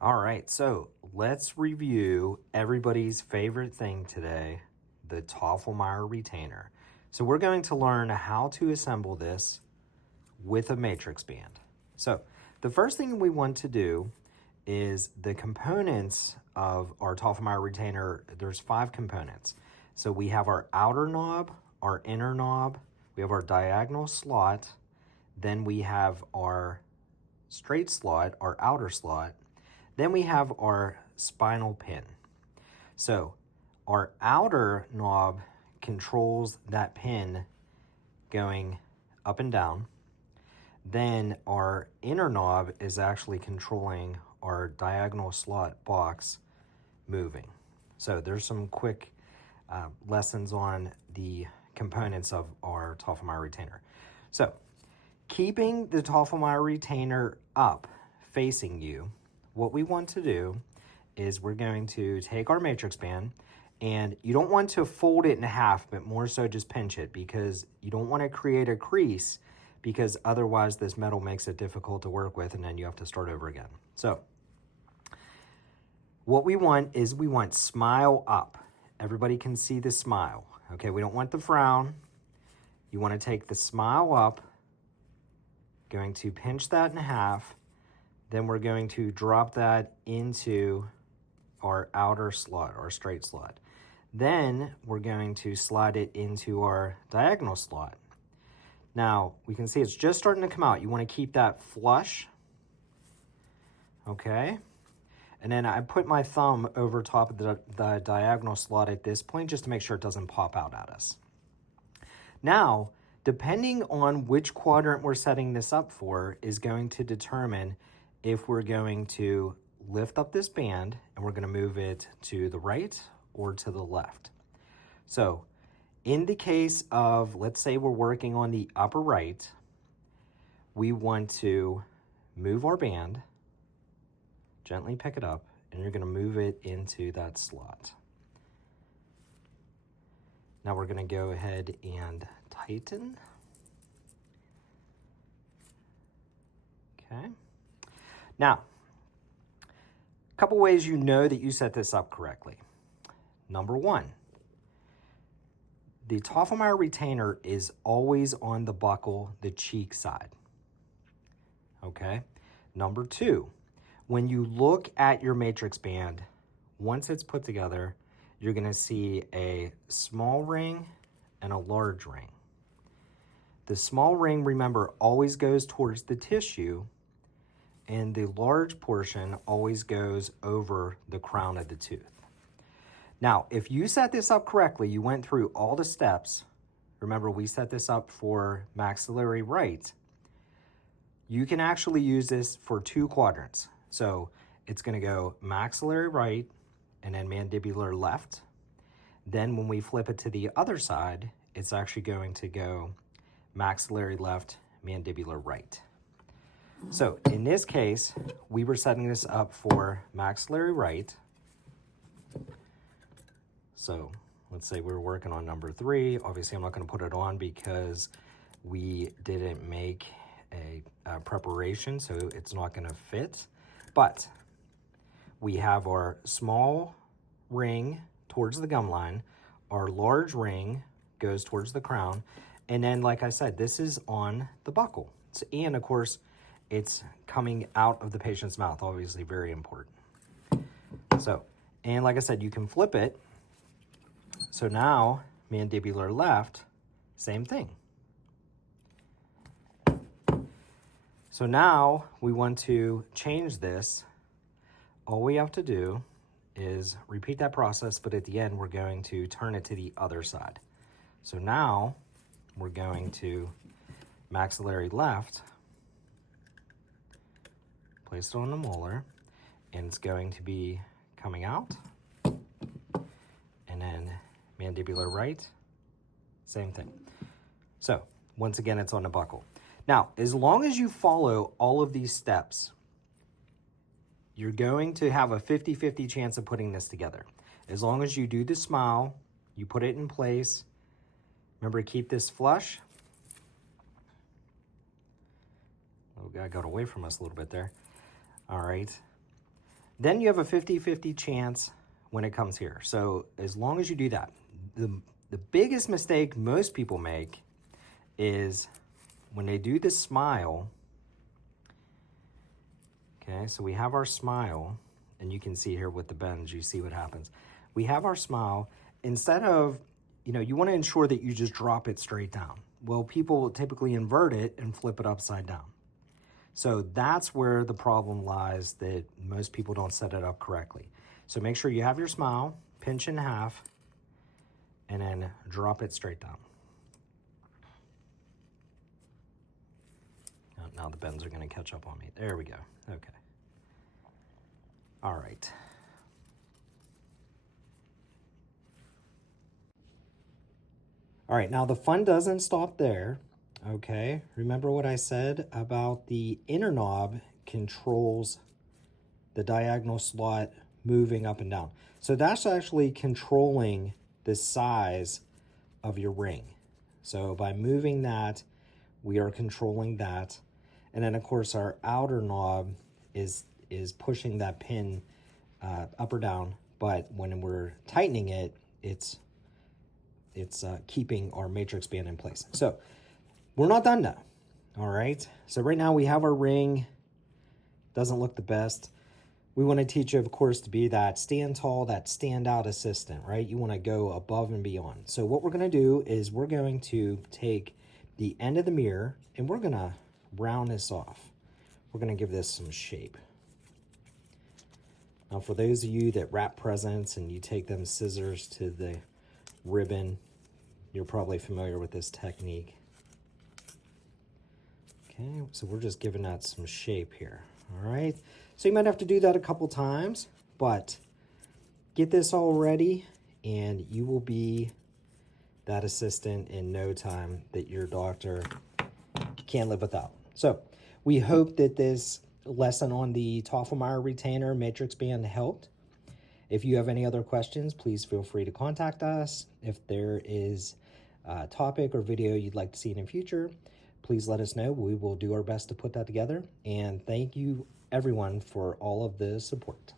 All right, so let's review everybody's favorite thing today, the tofflemire retainer. So we're going to learn how to assemble this with a matrix band. So the first thing we want to do is the components of our tofflemire retainer. There's 5 components. So we have our outer knob, our inner knob, we have our diagonal slot, then we have our straight slot, our outer slot, then we have our spinal pin. So our outer knob controls that pin going up and down. Then our inner knob is actually controlling our diagonal slot box moving. So there's some quick lessons on the components of our tofflemire retainer. So keeping the tofflemire retainer up facing you, what we want to do is we're going to take our matrix band, and you don't want to fold it in half, but more so just pinch it, because you don't want to create a crease, because otherwise this metal makes it difficult to work with and then you have to start over again. So what we want is we want smile up. Everybody can see the smile. Okay, we don't want the frown. You want to take the smile up, going to pinch that in half, then we're going to drop that into our outer slot, our straight slot. Then we're going to slide it into our diagonal slot. Now, we can see it's just starting to come out. You want to keep that flush. Okay. And then I put my thumb over top of the diagonal slot at this point just to make sure it doesn't pop out at us. Now, depending on which quadrant we're setting this up for is going to determine if we're going to lift up this band and we're going to move it to the right or to the left. So in the case of, let's say we're working on the upper right, we want to move our band, gently pick it up, and you're going to move it into that slot. Now we're going to go ahead and tighten. Okay. Now, a couple ways you know that you set this up correctly. Number 1, the tofflemire retainer is always on the buckle, the cheek side. Okay. Number 2, when you look at your matrix band, once it's put together, you're going to see a small ring and a large ring. The small ring, remember, always goes towards the tissue, and the large portion always goes over the crown of the tooth. Now, if you set this up correctly, you went through all the steps. Remember, we set this up for maxillary right. You can actually use this for 2 quadrants. So it's going to go maxillary right and then mandibular left. Then when we flip it to the other side, it's actually going to go maxillary left, mandibular right. So in this case, we were setting this up for maxillary right. So let's say we're working on number 3. Obviously, I'm not going to put it on because we didn't make a preparation, so it's not going to fit. But we have our small ring towards the gum line. Our large ring goes towards the crown. And then, like I said, this is on the buckle. And of course, it's coming out of the patient's mouth, obviously very important. So, and like I said, you can flip it. So now, mandibular left, same thing. So now we want to change this. All we have to do is repeat that process, but at the end, we're going to turn it to the other side. So now we're going to maxillary left, place it on the molar, and it's going to be coming out. And then mandibular right, same thing. So once again, it's on the buckle. Now, as long as you follow all of these steps, you're going to have a 50-50 chance of putting this together. As long as you do the smile, you put it in place. Remember to keep this flush. Oh, guy got away from us a little bit there. All right. then you have a 50-50 chance when it comes here. So as long as you do that, the biggest mistake most people make is when they do the smile. Okay, so we have our smile, and you can see here with the bends, you see what happens. We have our smile. Instead of, you want to ensure that you just drop it straight down. Well, people typically invert it and flip it upside down. So that's where the problem lies, that most people don't set it up correctly. So make sure you have your smile, pinch in half, and then drop it straight down. Oh, now the bends are going to catch up on me. There we go. Okay. All right. All right, now the fun doesn't stop there, okay? Remember what I said about the inner knob controls the diagonal slot moving up and down. So that's actually controlling the size of your ring. So by moving that, we are controlling that. And then of course our outer knob is pushing that pin up or down, but when we're tightening it, it's keeping our matrix band in place. So we're not done now. All right. So right now we have our ring. Doesn't look the best. We want to teach you, of course, to be that stand tall, that standout assistant, right? You want to go above and beyond. So what we're going to do is we're going to take the end of the mirror and we're going to round this off. We're going to give this some shape. Now, for those of you that wrap presents and you take them scissors to the ribbon, you're probably familiar with this technique. Okay, so we're just giving that some shape here. All right, so you might have to do that a couple times, but get this all ready and you will be that assistant in no time that your doctor can't live without. So we hope that this lesson on the tofflemire retainer matrix band helped. If you have any other questions, please feel free to contact us. If there is a topic or video you'd like to see in the future, please let us know. We will do our best to put that together. And thank you, everyone, for all of the support.